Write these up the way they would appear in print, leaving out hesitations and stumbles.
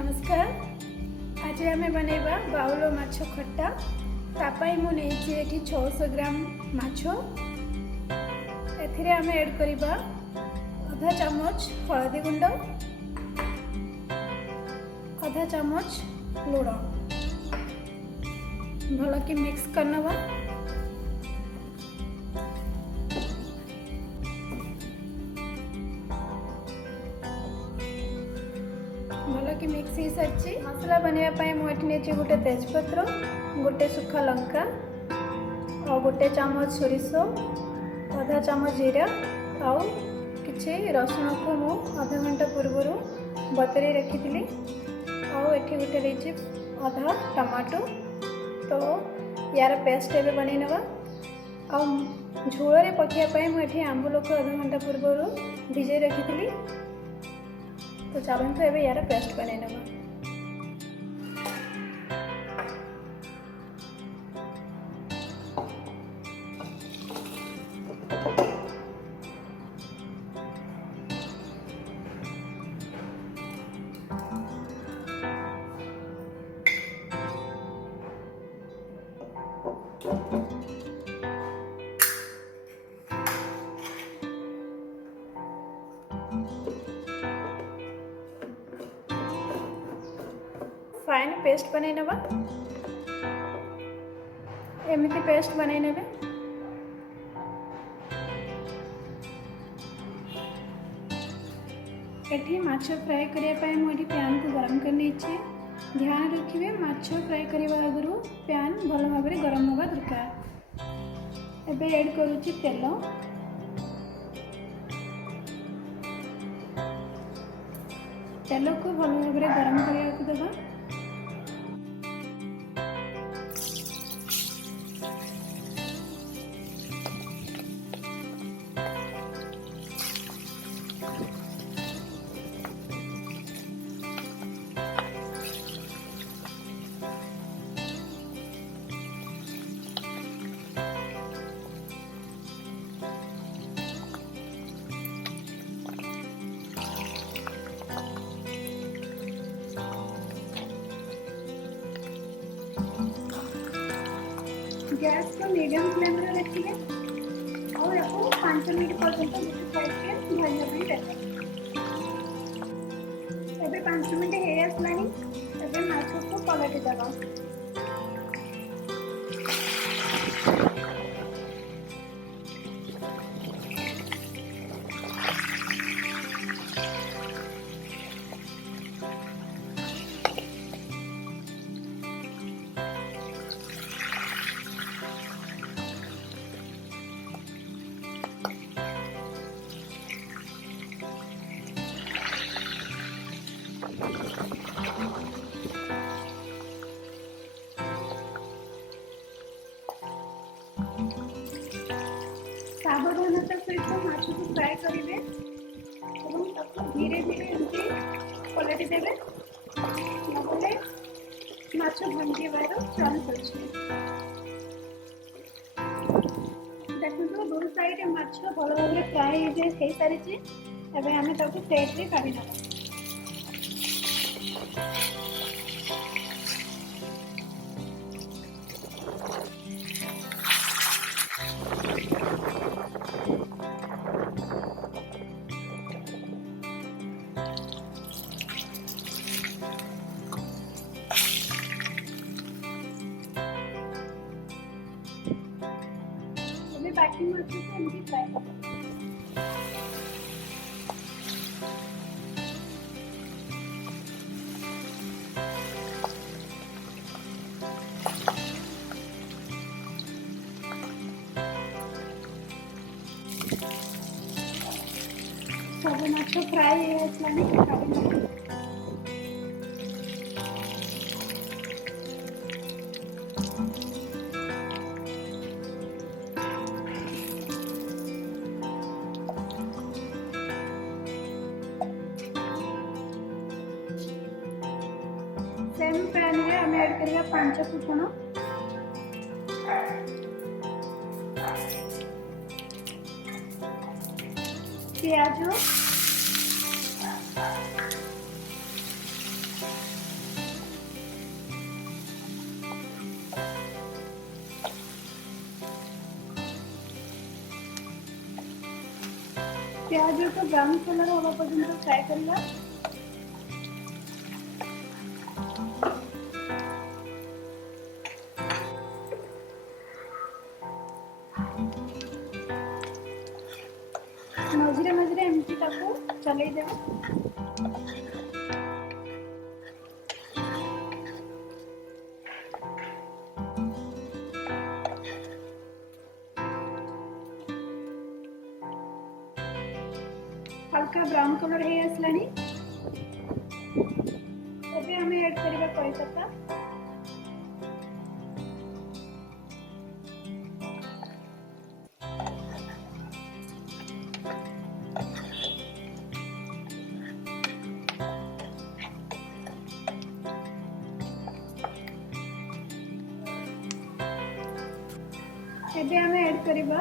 नमस्कार। आज आम बनैबा बाउल माछ खट्टा। तापाई मु नेइछि एठी 600 ग्राम माछ। एथिरे आम ऐड करिबा आधा चामच हळदी गुंड, आधा चामच लूण। भल कि मिक्स करनबा। भल कि मिक्स हो सारी। मसला बनवाई मुझे गोटे तेजपत्र, गोटे सुखा लंका और गोटे चामच सोरिष, आधा चामच जीरा आउ किछि रसुण को मु आधा घंटा पूर्व बतरे रखी थी। आठी गोटे रही आधा टमाटो। तो यार पेस्ट एवं बन नवा। झोल पकाइवाई मुझे आंबुल को आधा घंटा पूर्व भिजे रखी थी। तो चलते एवं यार पेस्ट बन नवा। फाइन पेस्ट बन नवा। एमती पेस्ट बन ने। एठी माछ फ्राए करने मुझे पैन को गरम करनी। ध्यान रखिए माछ फ्राए करने आगु पैन भल भाव गरम होगा दरकार। एबे ऐड करुच्ची तेल। तेल को भल भाव गरम करने देवा। गैस को मीडियम फ्लेम रे रखिए और आपको 5 मिनट पर्यंत भाजने देवे। एबे 5 मिनट हे आसलानी। एबे माछ को पलटि देबा। सावधानता सहित माछ को फ्राए करेंगे और धीरे धीरे एमती पलटि देवे। नबले माछ भांगीबार चांस अच्छे। देखो दो साइड माछ भल भाव फ्राए हो सारी। एवं आम प्लेट रे काढ़ी नवा। बाकी माछ को एमती फ्राए कर। सब माछ फ्राए हो सेम पैन में हम ऐड करेंगे 5 फुटुण, प्याज, प्याज को ब्राउन कलर होगा पर्यंत फ्राई करवा। मझे मझे एमती चल देवा। हल्का ब्राउन कलर है आसलानी। अबे हमें ऐड करबा करी पत्ता। एबे हमें ऐड करबा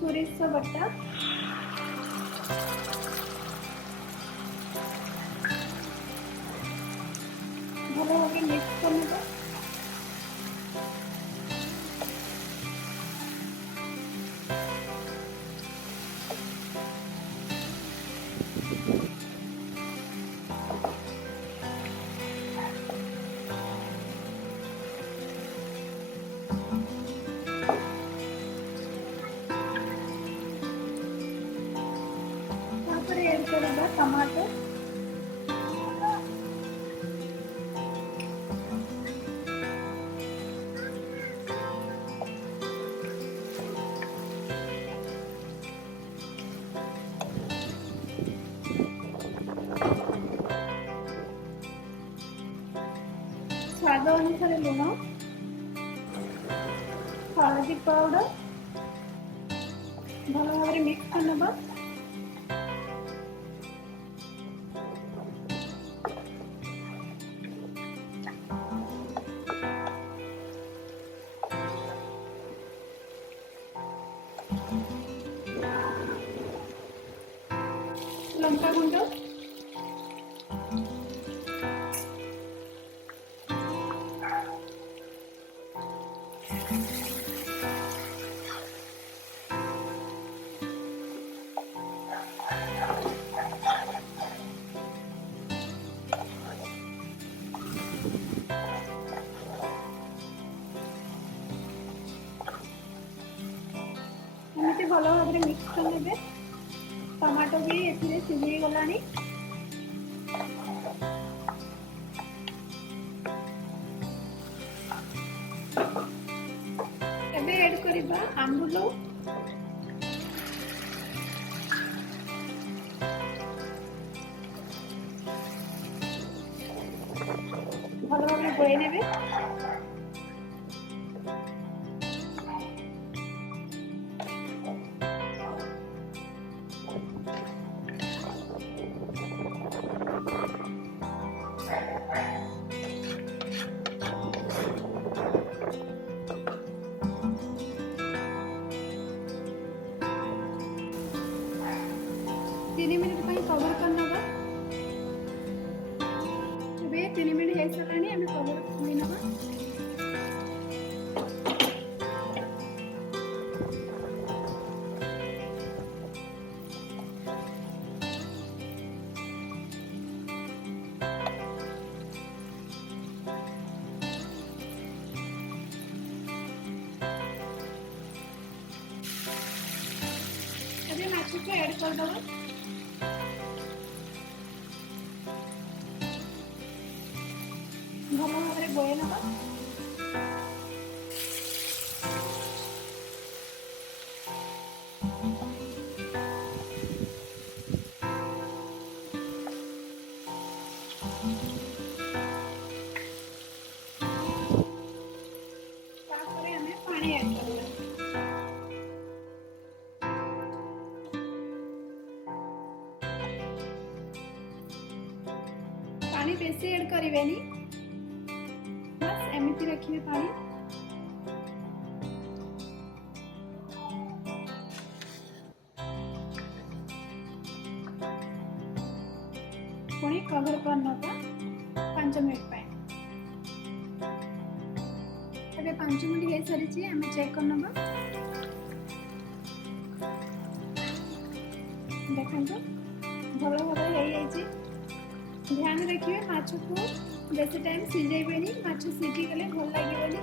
सोरिष बटा। भलो भागे मिक्स करने। ऐड करबा टमाटो। स्वाद अनुसार लुण, हल्दी पाउडर भल भाव मिक्स करनबा। लंका गुंड, एमती भल भाव मिक्स करने। टमाटो भी ये सीझी गला। एबे ऐड करबा आंबुल। भल भाव गोई नेबे। तीन मिनट कवर करना। 3 मिनट हो सारे आम कवर खोली ना। अभी माछ को ऐड कर दो। भल भाव गोई ना। पानी ऐड कर। पानी बेसी ऐड करेनि, बस एमती रखिए पानी। पुणी कवर करना 5 मिनट। अबे 5 मिनट हो सारी आम चेक करना। देखो भल भाव हो ध्यान रखिए माछ को बेसी टाइम सिझेबेनी माछ सिझी गले भल लगे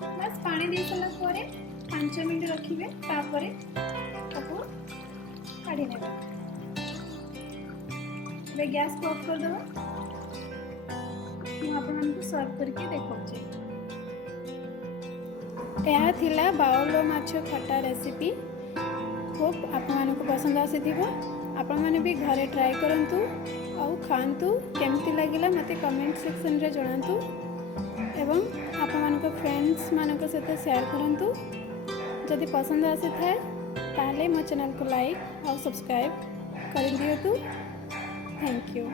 बस पानी दे सारा पर 5 मिनट रखिए तापर काढ़ी ने गैस को ऑफ कर दो आपको सर्व करके देखा यह थिला बाउल माछ खट्टा रेसिपी होप आपको पसंद आसी आपण मैंने भी घरे ट्राए करंतु और खातु केमती लगिला मते कमेंट सेक्शन रे जणातु एवं आपण फ्रेंड्स मानक सहित शेयर करंतु जदि पसंद आसी थाए ताले मो चैनल को लाइक और सब्सक्राइब कर दियतु। Thank you.